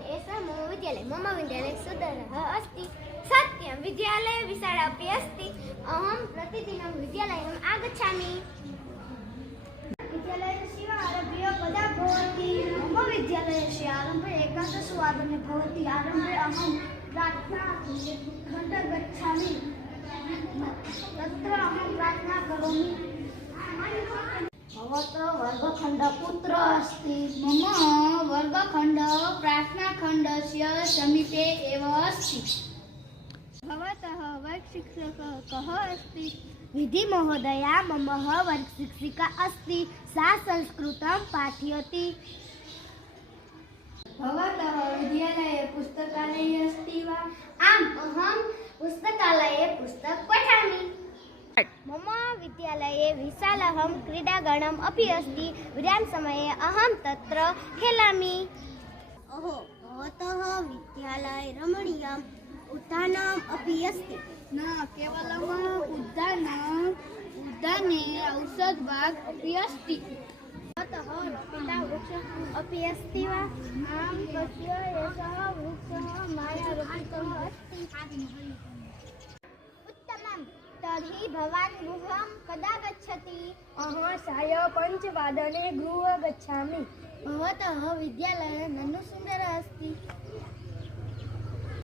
एवं एषः मम विद्यालयः। मम विद्यालये सुन्दरः अस्ति। सत्यं विद्यालये विशालमपि अस्ति। अहं प्रतिदिनं विद्यालयम् आगच्छामि। विद्यालयस्य आरभ्य कदा भवति? मम विद्यालयस्य आरम्भः 11:15 भवति। आरम्भे अहं प्रार्थनाखण्डं गच्छामि। तत्र अहं प्रार्थना करोमि। भवतः वर्गखण्डः कुत्र अस्ति? मम वर्गखण्डः प्रार्थनाखण्डस्य समीपे एव अस्ति। भवतः वर्गशिक्षकः कः अस्ति? विधिमहोदया मम वर्गशिक्षिका अस्ति। सा संस्कृतं पाठयति। भवतः विद्यालये पुस्तकालयः अस्ति वा? आम्, अहं पुस्तकालये पुस्तकं पठामि। मम विद्यालये विशालः क्रीडाङ्गणम् अपि अस्ति। विरामसमये अहं तत्र खेलामि। भवतः विद्यालये रमणीयम् उद्यानम् अपि अस्ति। न केवलम् उद्याने औषधबाग अपि अस्ति। भवतः रोपितवृक्षः अपि अस्ति वा? आं, तस्य एषः वृक्षः मया रोपितः अस्ति। उत्तमम्। तर्हि भवान् गृहं कदा गच्छति? अहं सायं 5:15 गृहं गच्छामि। भवतः विद्यालयः ननु सुन्दरः अस्ति।